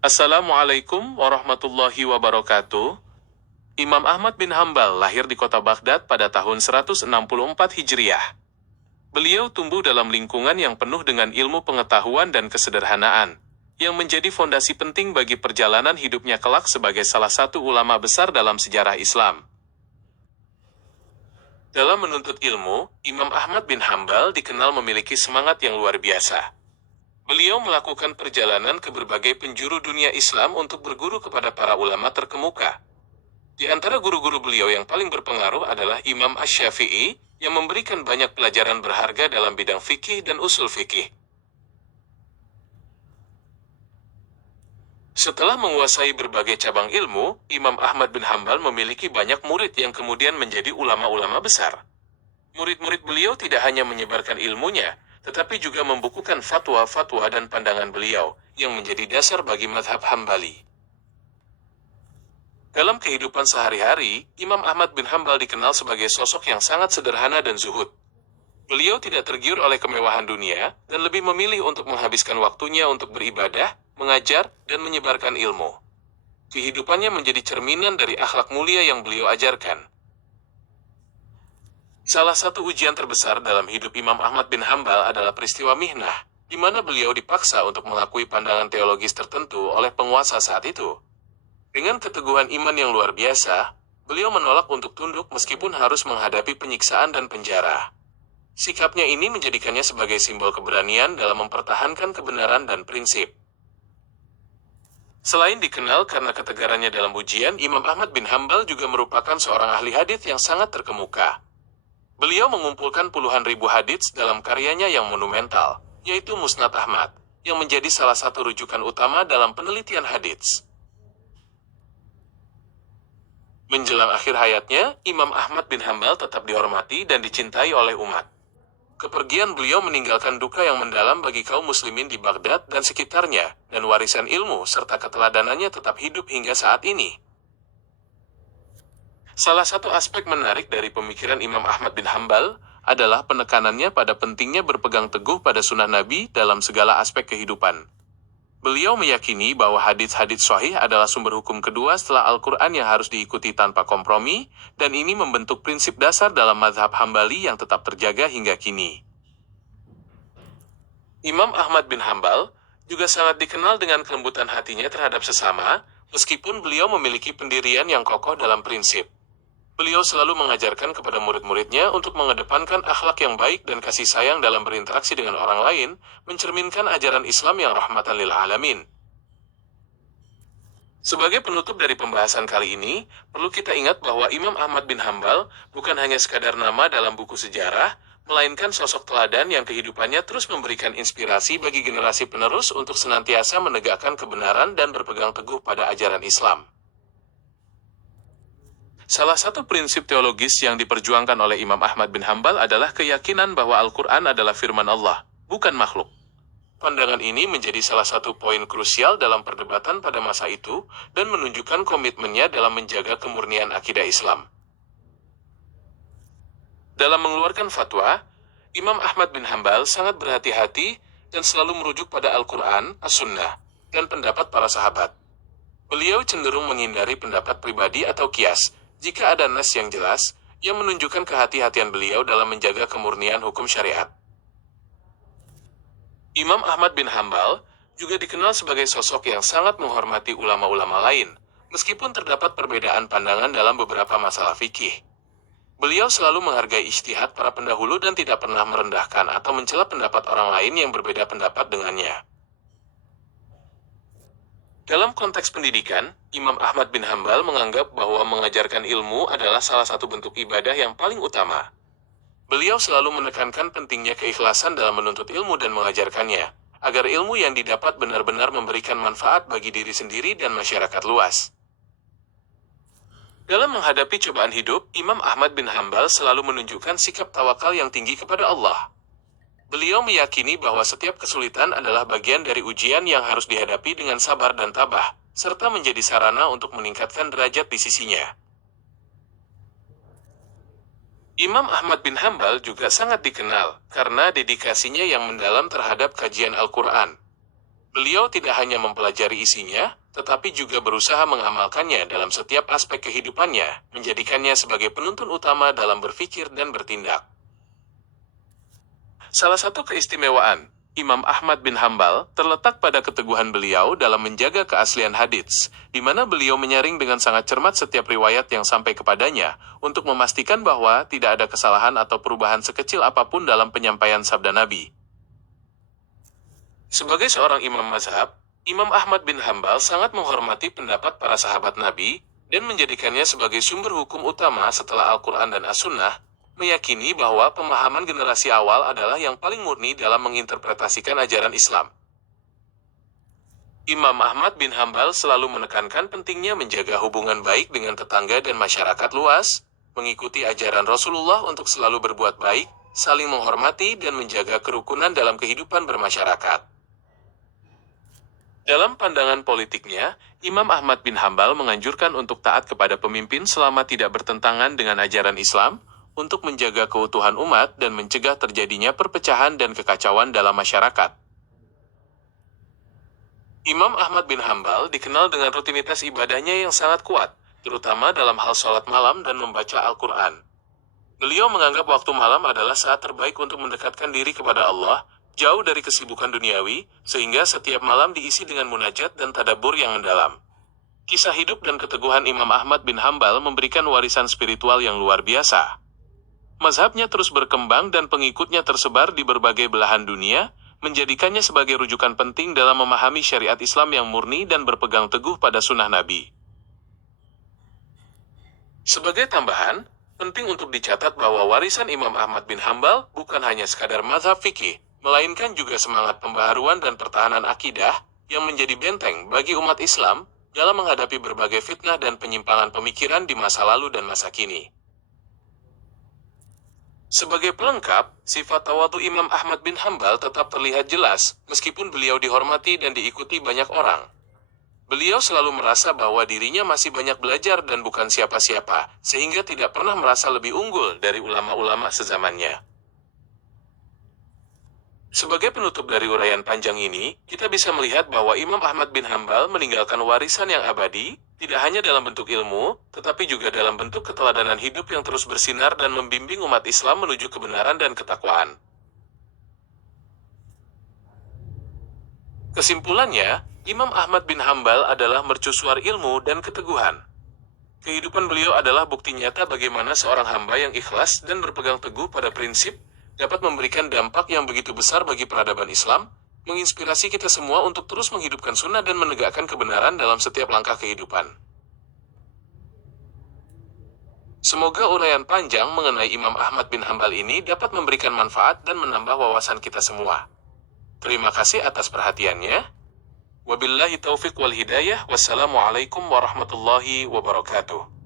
Assalamualaikum warahmatullahi wabarakatuh. Imam Ahmad bin Hambal lahir di kota Baghdad pada tahun 164 Hijriah. Beliau tumbuh dalam lingkungan yang penuh dengan ilmu pengetahuan dan kesederhanaan, yang menjadi fondasi penting bagi perjalanan hidupnya kelak sebagai salah satu ulama besar dalam sejarah Islam. Dalam menuntut ilmu, Imam Ahmad bin Hambal dikenal memiliki semangat yang luar biasa. Beliau melakukan perjalanan ke berbagai penjuru dunia Islam untuk berguru kepada para ulama terkemuka. Di antara guru-guru beliau yang paling berpengaruh adalah Imam Asy-Syafi'i, yang memberikan banyak pelajaran berharga dalam bidang fikih dan usul fikih. Setelah menguasai berbagai cabang ilmu, Imam Ahmad bin Hambal memiliki banyak murid yang kemudian menjadi ulama-ulama besar. Murid-murid beliau tidak hanya menyebarkan ilmunya, tetapi juga membukukan fatwa-fatwa dan pandangan beliau, yang menjadi dasar bagi mazhab Hambali. Dalam kehidupan sehari-hari, Imam Ahmad bin Hambal dikenal sebagai sosok yang sangat sederhana dan zuhud. Beliau tidak tergiur oleh kemewahan dunia, dan lebih memilih untuk menghabiskan waktunya untuk beribadah, mengajar, dan menyebarkan ilmu. Kehidupannya menjadi cerminan dari akhlak mulia yang beliau ajarkan. Salah satu ujian terbesar dalam hidup Imam Ahmad bin Hambal adalah peristiwa Mihnah, di mana beliau dipaksa untuk mengakui pandangan teologis tertentu oleh penguasa saat itu. Dengan keteguhan iman yang luar biasa, beliau menolak untuk tunduk meskipun harus menghadapi penyiksaan dan penjara. Sikapnya ini menjadikannya sebagai simbol keberanian dalam mempertahankan kebenaran dan prinsip. Selain dikenal karena ketegarannya dalam ujian, Imam Ahmad bin Hambal juga merupakan seorang ahli hadits yang sangat terkemuka. Beliau mengumpulkan puluhan ribu hadits dalam karyanya yang monumental, yaitu Musnad Ahmad, yang menjadi salah satu rujukan utama dalam penelitian hadits. Menjelang akhir hayatnya, Imam Ahmad bin Hambal tetap dihormati dan dicintai oleh umat. Kepergian beliau meninggalkan duka yang mendalam bagi kaum muslimin di Baghdad dan sekitarnya, dan warisan ilmu serta keteladanannya tetap hidup hingga saat ini. Salah satu aspek menarik dari pemikiran Imam Ahmad bin Hambal adalah penekanannya pada pentingnya berpegang teguh pada sunnah Nabi dalam segala aspek kehidupan. Beliau meyakini bahwa hadits-hadits sahih adalah sumber hukum kedua setelah Al-Quran yang harus diikuti tanpa kompromi, dan ini membentuk prinsip dasar dalam mazhab Hambali yang tetap terjaga hingga kini. Imam Ahmad bin Hambal juga sangat dikenal dengan kelembutan hatinya terhadap sesama, meskipun beliau memiliki pendirian yang kokoh dalam prinsip. Beliau selalu mengajarkan kepada murid-muridnya untuk mengedepankan akhlak yang baik dan kasih sayang dalam berinteraksi dengan orang lain, mencerminkan ajaran Islam yang rahmatan lil alamin. Sebagai penutup dari pembahasan kali ini, perlu kita ingat bahwa Imam Ahmad bin Hambal bukan hanya sekadar nama dalam buku sejarah, melainkan sosok teladan yang kehidupannya terus memberikan inspirasi bagi generasi penerus untuk senantiasa menegakkan kebenaran dan berpegang teguh pada ajaran Islam. Salah satu prinsip teologis yang diperjuangkan oleh Imam Ahmad bin Hambal adalah keyakinan bahwa Al-Quran adalah firman Allah, bukan makhluk. Pandangan ini menjadi salah satu poin krusial dalam perdebatan pada masa itu, dan menunjukkan komitmennya dalam menjaga kemurnian akidah Islam. Dalam mengeluarkan fatwa, Imam Ahmad bin Hambal sangat berhati-hati dan selalu merujuk pada Al-Quran, As-Sunnah, dan pendapat para sahabat. Beliau cenderung menghindari pendapat pribadi atau kias, jika ada nas yang jelas, yang menunjukkan kehati-hatian beliau dalam menjaga kemurnian hukum syariat. Imam Ahmad bin Hambal juga dikenal sebagai sosok yang sangat menghormati ulama-ulama lain, meskipun terdapat perbedaan pandangan dalam beberapa masalah fikih. Beliau selalu menghargai ijtihad para pendahulu dan tidak pernah merendahkan atau mencela pendapat orang lain yang berbeda pendapat dengannya. Dalam konteks pendidikan, Imam Ahmad bin Hambal menganggap bahwa mengajarkan ilmu adalah salah satu bentuk ibadah yang paling utama. Beliau selalu menekankan pentingnya keikhlasan dalam menuntut ilmu dan mengajarkannya, agar ilmu yang didapat benar-benar memberikan manfaat bagi diri sendiri dan masyarakat luas. Dalam menghadapi cobaan hidup, Imam Ahmad bin Hambal selalu menunjukkan sikap tawakal yang tinggi kepada Allah. Beliau meyakini bahwa setiap kesulitan adalah bagian dari ujian yang harus dihadapi dengan sabar dan tabah, serta menjadi sarana untuk meningkatkan derajat di sisinya. Imam Ahmad bin Hambal juga sangat dikenal karena dedikasinya yang mendalam terhadap kajian Al-Quran. Beliau tidak hanya mempelajari isinya, tetapi juga berusaha mengamalkannya dalam setiap aspek kehidupannya, menjadikannya sebagai penuntun utama dalam berpikir dan bertindak. Salah satu keistimewaan Imam Ahmad bin Hambal terletak pada keteguhan beliau dalam menjaga keaslian hadits, di mana beliau menyaring dengan sangat cermat setiap riwayat yang sampai kepadanya, untuk memastikan bahwa tidak ada kesalahan atau perubahan sekecil apapun dalam penyampaian sabda Nabi. Sebagai seorang imam mazhab, Imam Ahmad bin Hambal sangat menghormati pendapat para sahabat Nabi, dan menjadikannya sebagai sumber hukum utama setelah Al-Quran dan As-Sunnah, meyakini bahwa pemahaman generasi awal adalah yang paling murni dalam menginterpretasikan ajaran Islam. Imam Ahmad bin Hambal selalu menekankan pentingnya menjaga hubungan baik dengan tetangga dan masyarakat luas, mengikuti ajaran Rasulullah untuk selalu berbuat baik, saling menghormati dan menjaga kerukunan dalam kehidupan bermasyarakat. Dalam pandangan politiknya, Imam Ahmad bin Hambal menganjurkan untuk taat kepada pemimpin selama tidak bertentangan dengan ajaran Islam, untuk menjaga keutuhan umat dan mencegah terjadinya perpecahan dan kekacauan dalam masyarakat. Imam Ahmad bin Hambal dikenal dengan rutinitas ibadahnya yang sangat kuat, terutama dalam hal sholat malam dan membaca Al-Quran. Beliau menganggap waktu malam adalah saat terbaik untuk mendekatkan diri kepada Allah, jauh dari kesibukan duniawi, sehingga setiap malam diisi dengan munajat dan tadabbur yang mendalam. Kisah hidup dan keteguhan Imam Ahmad bin Hambal memberikan warisan spiritual yang luar biasa. Mazhabnya terus berkembang dan pengikutnya tersebar di berbagai belahan dunia, menjadikannya sebagai rujukan penting dalam memahami syariat Islam yang murni dan berpegang teguh pada sunnah Nabi. Sebagai tambahan, penting untuk dicatat bahwa warisan Imam Ahmad bin Hambal bukan hanya sekadar mazhab fikih, melainkan juga semangat pembaharuan dan pertahanan akidah, yang menjadi benteng bagi umat Islam, dalam menghadapi berbagai fitnah dan penyimpangan pemikiran di masa lalu dan masa kini. Sebagai pelengkap, sifat tawadhu Imam Ahmad bin Hambal tetap terlihat jelas, meskipun beliau dihormati dan diikuti banyak orang. Beliau selalu merasa bahwa dirinya masih banyak belajar dan bukan siapa-siapa, sehingga tidak pernah merasa lebih unggul dari ulama-ulama sezamannya. Sebagai penutup dari uraian panjang ini, kita bisa melihat bahwa Imam Ahmad bin Hambal meninggalkan warisan yang abadi, tidak hanya dalam bentuk ilmu, tetapi juga dalam bentuk keteladanan hidup yang terus bersinar dan membimbing umat Islam menuju kebenaran dan ketakwaan. Kesimpulannya, Imam Ahmad bin Hambal adalah mercusuar ilmu dan keteguhan. Kehidupan beliau adalah bukti nyata bagaimana seorang hamba yang ikhlas dan berpegang teguh pada prinsip, dapat memberikan dampak yang begitu besar bagi peradaban Islam, menginspirasi kita semua untuk terus menghidupkan sunnah dan menegakkan kebenaran dalam setiap langkah kehidupan. Semoga uraian panjang mengenai Imam Ahmad bin Hambal ini dapat memberikan manfaat dan menambah wawasan kita semua. Terima kasih atas perhatiannya. Wabillahi taufiq wal hidayah. Wassalamualaikum warahmatullahi wabarakatuh.